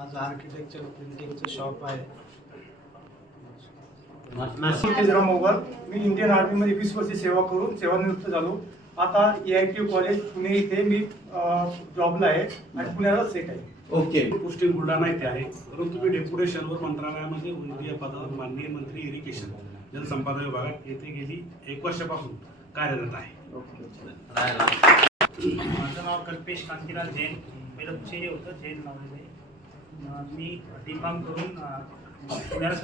माझं architecture प्रिंटिंगचं shop आहे. नाशिक केजराव मोगल. मी Indian आर्मीमध्ये 20 वर्ष सेवा करून सेवानिवृत्त झालो. आता AIT कॉलेज पुणे इथे मी जॉबला आहे आणि पुण्याला सेट आहे. ओके. पोस्टिंग बुलढाणा येथे आहे, परंतु मी डेप्युटेशनवर मंत्रालयामध्ये उन्नतीय पदावर माननीय मंत्री इरिगेशन जलसंपदा विभागात येथे गेली 1 वर्षापासून कार्यरत आहे. माझं नाव कल्पेश कांतीलाल जैन. पहिलं हे होतं जैन नावाने. मी D.Pharm करून पुण्याला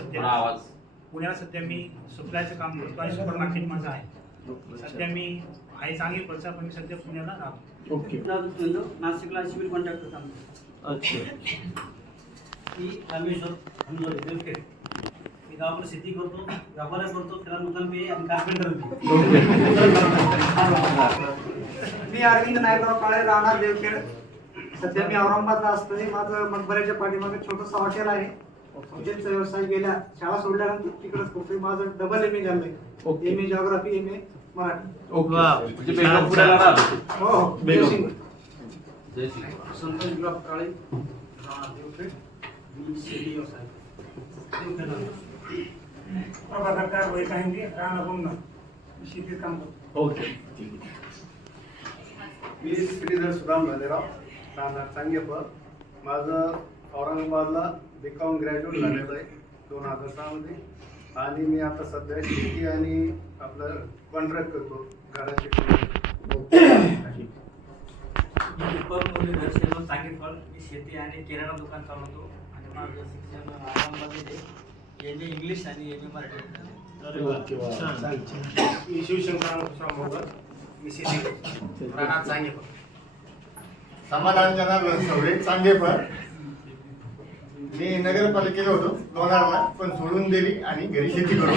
सध्या मी सप्लायचं काम करतो आणि सुपर मार्केट माझं आहे. सध्या मी आहे चांगली परिसर, पण मी सध्या पुण्याला राहतो. ओके. नाशिकला सिव्हिल कॉन्ट्रॅक्टर काम करतो. अच्छा. मी रामेश्वर हनुमान देवखेड. मी गावाकडे शेती करतो, व्यापार करतो, त्याला दुकान पे आणि कारपेंटर. मी अरविंद नायकराव काळे, राहणार देवखेड. सध्या मी औरंगाबादला असतो. माझं मकबऱ्याच्या पाठीमागे छोटंसं हॉटेल आहे. हॉटेलचा व्यवसाय गेल्या शाळा सोडल्यानंतर तिकडेच करतोय. माझं डबल MA झालंय. MA geography, MA Marathi. Okay. हो. जयसिंग. संतोष गुलाब काळे, राहणार देवखेड. मी शेती व्यवसाय प्रभाकर वय काही राहणार बोलणार शेतीत काम करतो. ओके. मी श्रीधर सुदाम भालेराव, राहणार चांगेपर. माझं औरंगाबादला B.Com ग्रॅज्युएट झालेलं आहे 2006 मध्ये. आणि मी आता सध्या शेती आणि आपलं कॉन्ट्रॅक्ट करतो घराचे. सांगितलं मी शेती आणि किराणा दुकान चालवतो आणि माझं शिक्षण औरंगाबादमध्ये MA इंग्लिश आणि MA मराठी. मी शिवशंकर मोगल. मी शेती करतो. राहणार चांगेपर. समाधान जनार्दन सवरे, चांगेपर. मी नगरपालिकेला होतो 2000ला, पण सोडून दिली आणि घरी शेती करतो.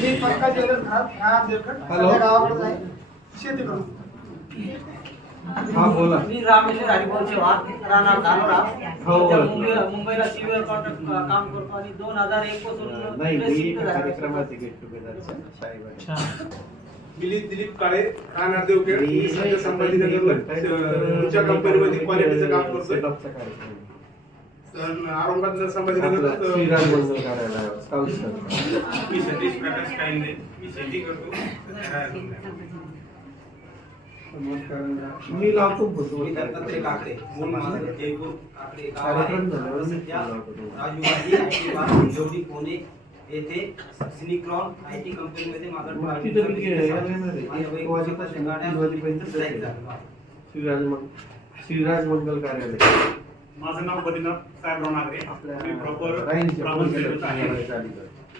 मी पंकज ज्वेलर्स राहणार देवखेड. हॅलो. गावाकडे आहे, शेती करतो. हा बोला. मी रामेश्वर हरिभाऊ चव्हाण, राहणार धानोरा. हो, बोला. मुंबईला सिव्हिल कॉन्ट्रॅक्ट काम करतो आणि 2001 पासून नाही, इकडे मी शिफ्ट झालो. कार्यक्रमात गेट टुगेदरचं शाळेमध्ये. दिलीप काळे, राहणार देवखेड. मी सध्या संभाजीनगरला तुमच्या कंपनीमध्ये क्वालिटीचं काम करतोय. सेटअपचा कार्यक्रम. तर औरंगाबाद संभाजीनगर आपलं श्रीराज मंगल कार्यालयावर स्काउट्स करतो. मी सतीश प्रकाश कायंदे. मी शेती करतो. मी लावतो फोटो. मी दत्तात्रय काकडे, मूळ माझं जयपूर काकडे गाव आहे. कार्यक्रम झाल्यावर मी सध्या लावतो. राजूवाडी IT पार्क जोडी पुणे येथे सिनिक्रॉन IT कंपनीमध्ये माझा तिथं मी येणार श्रीराज मंगल कार्यालय. माझं नाव बद्रीनाथ साहेबराव नागरे. मी प्रॉपर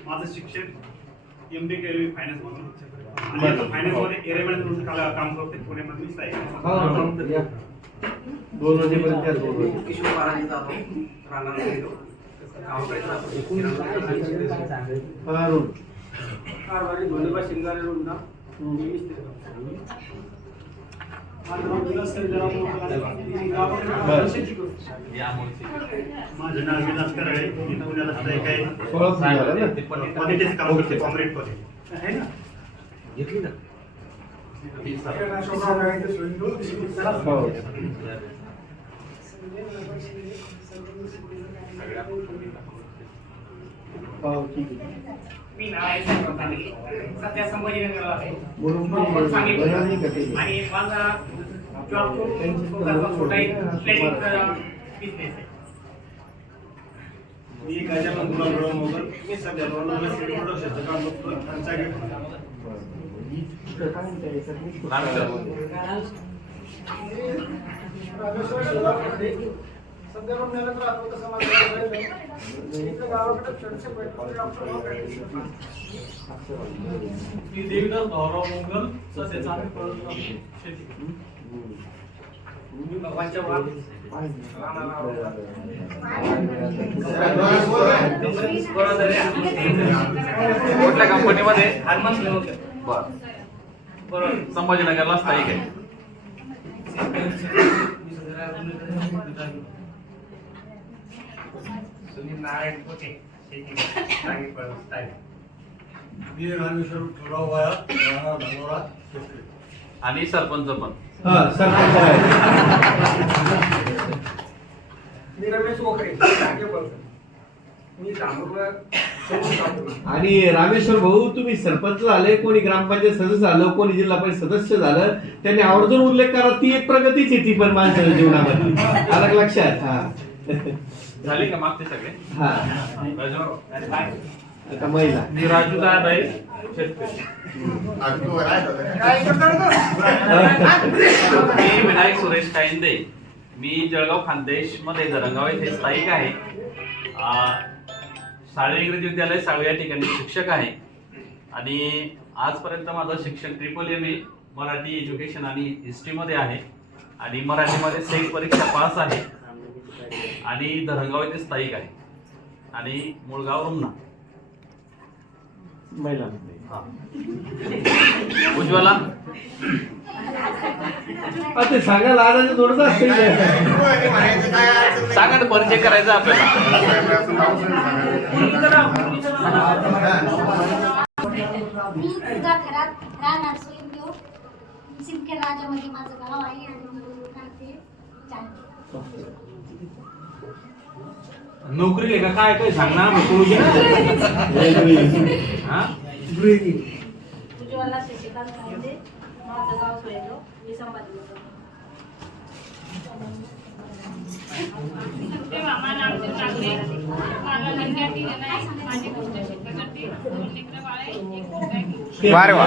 माझं शिक्षण MBA केलं फायनान्स मधून आणि आता फायनान्स मध्ये एरिया मॅनेजमेंट काम करते पुण्यामध्ये. मी आहे. 2 वाजेपर्यंत त्या 2 वाजे. किशोर महाराज जातो राहणार गेलो गावाकडे अरुण. कारवारी धोलेबा शिंगारे रोड ना. माझं नाव विलास कराळे. मी पुण्याला सुद्धा एक आहे. 16 झालं ना. क्वालिटीचं काम करते, कॉम्प्रेट कॉलेज आहे ना. घेतली ना. हो. हो, ठीक आहे. मी नारायण सध्या संभाजीनगरला आहे. म्हणून पण बनवली का ते? आणि माझा जॉब स्वतःचा छोटा एक प्लेटिंगचा बिझनेस आहे. मी गजानन गुलाबराव मोगल. मी सध्या रोडला सिटी प्रोडक्शनचं काम करतो आणि चांगलं. सध्या पण मेहनत राहतो तसं माझं गावाकडे छोटेसे मी देवीदास भाऊराव मंगल. सध्याचा आम्ही करतो शेती. मी भगवानच्या वाद कुठल्या कंपनीमध्ये? हनुमंत बरं. संभाजीनगरला स्थायिक आहे. सुनील नारायण कोचे शेती मी रामेश्वर वाया, राहणार धानोरा. आणि सरपंच पण. हा सरपंच आहे. मी रमेश वखरे मी तांबूर आणि रामेश्वर भाऊ तुम्ही सरपंच झाले, कोणी ग्रामपंचायत सदस्य झालं, कोणी जिल्हा परिषद सदस्य झालं, त्यांनी आवर्जून उल्लेख करा. ती एक प्रगतीच आहे ती पण माणसाच्या जीवनामध्ये. अलग लक्षात. हा झाले का मागचे सगळे? हा आता महिला मी राजू दादाई शेतकरी. मी विनायक सुरेश कायंदे. मी जळगाव खानदेश मध्ये धरणगाव येथे स्थायिक आहे. शालेय इंग्रजी विद्यालय साळवे या ठिकाणी शिक्षक आहे आणि आजपर्यंत माझं शिक्षण MAA मराठी एज्युकेशन आणि हिस्ट्रीमध्ये आहे आणि मराठीमध्ये सेट परीक्षा पास आहे आणि धरणगाव येथे स्थायिक आहे आणि मूळगाव रुमना. महिला उज्ज्वला ते सांगायला आजाचं थोडंच असतं. सांगा ना, परिचय करायचा आपल्याला. मी तुझ्या घरात राहणार सोयीदेव सिमखेड राजामध्ये माझं गाव आहे आणि मी राहते चांदे. नोकरी आहे का काय काय सांगणार उज्ज्वला शशिकांत कांदे माझं गाव सोयदेव मी संभाजीनगर. वारे वा.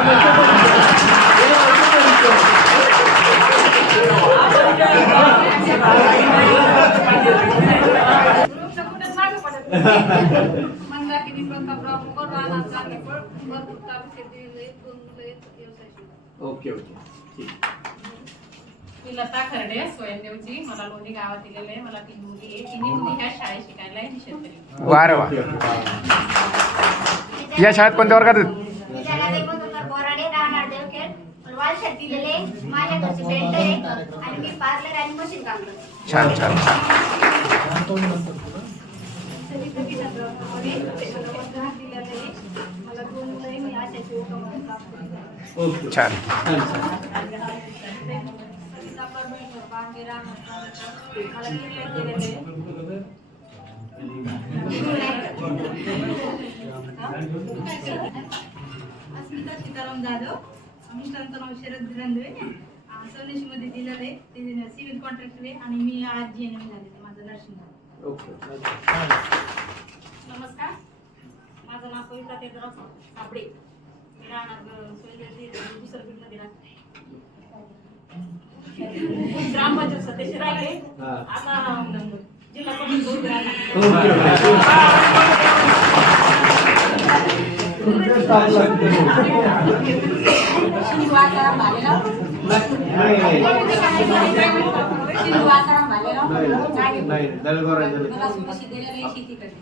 ओके ओके ठीक. मी लता खर्डे स्वयंदेवची. मला लोणी गावात दिलेलं आहे. मला 3 मुली आहे. 3 मुली ह्या शाळेत शिकायला आहे. मी शेतकरी. वारे वा. या शाळेत कोणत्या वर्गात आहेत? बोराडे राहणार देवखेड. वालशात दिलेले माझ्या घरची पेंटर आहे आणि मी पार्लर आणि मशीन काम करते. छान छान. मला 2 मुलं आहे. मी आशाची उपक्रमात काम करते. ओके छान. अस्मिता सीताराम जाधव. मिस्टरांचं नाव शरद धीरंदवे. सवनेशी मध्ये दिलेलं आहे. ते सिव्हिल कॉन्ट्रॅक्टर आहे आणि मी आज GNM झालेले. माझं नर्सिंग झालं. ओके नमस्कार, माझं नाव कविता तेजराव साबळे. मी राहणार दुसरं बीडमध्ये राहते. ग्रामपंचायत सदस्य राहिले. आता जिल्हा परिषद बोर्ड राहणार. शेती करते.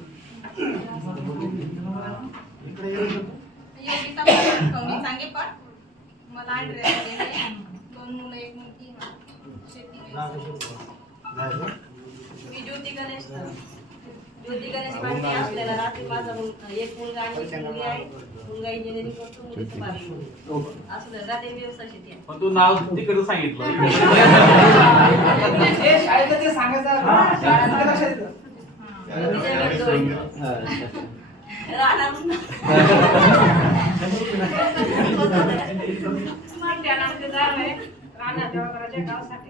सांगे पण मला 2 मुलं 1 मुलगी. शेती मी ज्योती गणेश पाटील. आपल्याला रात्री माझा 1 मुलगा आणि 1 मुलगी आहे. मुलगा इंजिनिअरिंग करतो, मुलीचं 12वी. असं रात्री व्यवसाय शेती आहे. पण तू नाव तिकडे सांगितलं. शाळेत ते सांगायचं लक्षात येतं. राहणार गावासाठी.